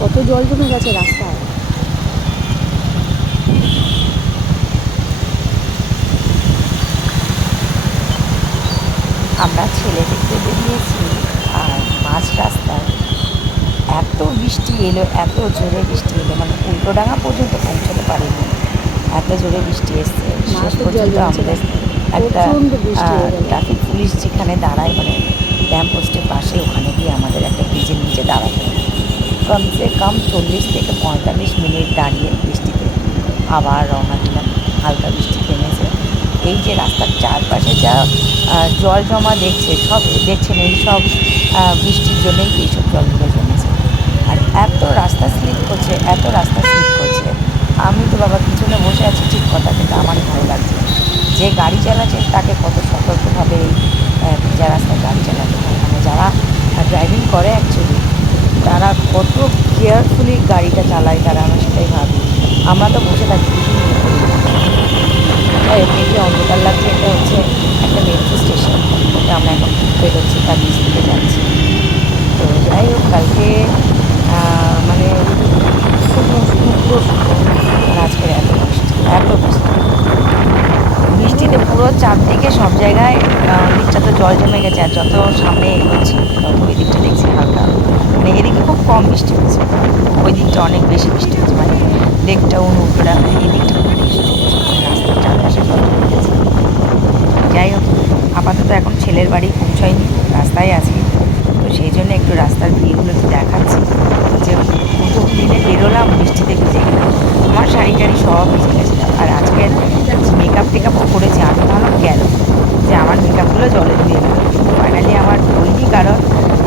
কত জল জমে গেছে রাস্তায়। আমরা ছেলে দেখতে বেরিয়েছি আর মাঝ রাস্তায় এত বৃষ্টি এলো, এত জোরে বৃষ্টি এলো মানে উল্টোডাঙা পর্যন্ত পৌঁছতে পারিনি। এত জোরে বৃষ্টি এসছে একটা। ট্রাফিক পুলিশ যেখানে দাঁড়ায় মানে ল্যাম্প পোস্টের পাশে, ওখানে গিয়ে আমাদের একটা ব্রিজের নিচে দাঁড়াতে হবে। কমসে কম চল্লিশ থেকে পঁয়তাল্লিশ মিনিট দাঁড়িয়ে বৃষ্টিতে। আবার রওনা দিলাম, হালকা বৃষ্টি থেমেছে। এই যে রাস্তার চারপাশে যা জল জমা দেখছে, সব দেখছেন এই সব বৃষ্টির জন্যই এইসব জলগুলো জমেছে। আর এত রাস্তা স্লিপ করছে, এত রাস্তা স্লিপ করছে। আমি তো বাবা পিছনে বসে আছি ঠিক কথা, কিন্তু আমারই ভালো লাগছে যে গাড়ি চালাচ্ছে তাকে কত সতর্কভাবে এই ভেজা রাস্তায় গাড়ি চালাতে হয়। মানে যারা ড্রাইভিং করে অ্যাকচুয়ালি তারা কত কেয়ারফুলি গাড়িটা চালায় তারা আমি সেটাই ভাবি। আমরা তো বসে থাকি কিছুই মনে করি না। যাই হোক এই যে অন্ধকার লাগছে, এটা হচ্ছে একটা মেট্রো স্টেশন এটা আমরা এখন বেরোচ্ছি তার নিচ থেকে যাচ্ছি। তো যাই হোক, কালকে মানে শুকনো শুকনো পুরো শুকনো এত বৃষ্টি এত বৃষ্টি। বৃষ্টিতে পুরো চারদিকে সব জায়গায় দিকটা তো জল জমে গেছে, আর যত সামনে এগোচ্ছি তত ওই দিকটা দেখছি হালকা। মানে এদিকে খুব কম বৃষ্টি হচ্ছে। ওই দিকটা অনেক বেশি বৃষ্টি হচ্ছে মানে লেকটা অনুগ্রা এই দিকটা খুব বৃষ্টি মানে রাস্তার চারপাশে যাই হোক, আপাতত এখন ছেলের বাড়ি পৌঁছায়নি, রাস্তায় আছি। তো সেই জন্য একটু রাস্তার ভিড়গুলো একটু দেখাচ্ছি। যে পুজো দিনে বেরোলাম, বৃষ্টিতে ভিজে গেলাম। আমার শাড়ি টাড়ি সব ভিজে গেছে। আর আজকে মেকআপ টেকআপও করেছি আমি ভালো গেল যে আমার মেকআপগুলো জলে ধুয়ে গেল কিন্তু ফাইনালি আমার ধুইনি কারণ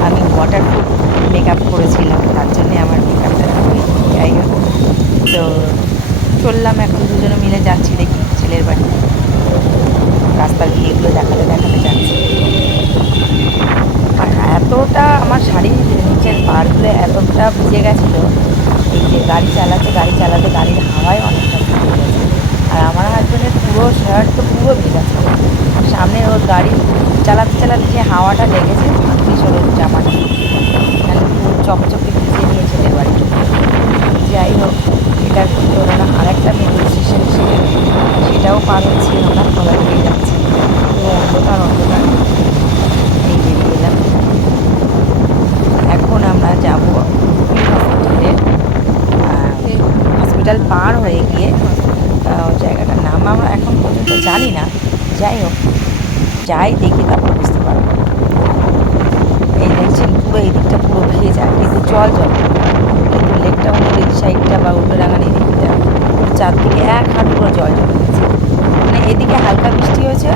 আমি ওয়াটারপ্রুফ মেকআপ করেছিলাম তার জন্যে আমার মেকআপটা ধুই যাই হোক তো চললাম এখন দুজনে মিলে যাচ্ছি দেখি ছেলের বাড়ি। রাস্তার ভিউগুলো দেখাতে দেখাতে যাচ্ছি। আর এতটা আমার শাড়ির নিচের পাড়গুলো এতটা ভিজে গেছিল, এই যে গাড়ি চালাচ্ছে, গাড়ি চালাতে গাড়ির হাওয়ায় অনেকটা ভিজে গেছে। আর আমার হাজব্যান্ডের পুরো শার্ট তো পুরো ভিজা সামনে ওর গাড়ি চালাতে চালাতে যে হাওয়াটা লেগেছে ভাঙিস ওর জামাটা তাহলে পুরো চকচকে ভিজে নিয়েছে বাড়ি যাই হোক মেট্রো স্টেশন ছিল সেটাও পার হচ্ছি, আমরা সবাই মিলে যাচ্ছি। অন্ধকার অন্ধকার। এই বেরিয়ে এলাম এখন আমরা যাব হসপিটালে হসপিটাল পার হয়ে গিয়ে জায়গাটার নাম আমরা এখন পর্যন্ত জানি না। যাই হোক, যাই দেখি তারপর বুঝতে পারব। এই দেখছেন, পুরো এই দিকটা পুরো ভেজা। কিন্তু জল জল। কিন্তু লেকটা আমাদের সাইডটা বা উল্টোডাঙার এই দিকটা চারদিকে এক হাত করে জল জমে গেছে। মানে এদিকে হালকা বৃষ্টি হয়েছে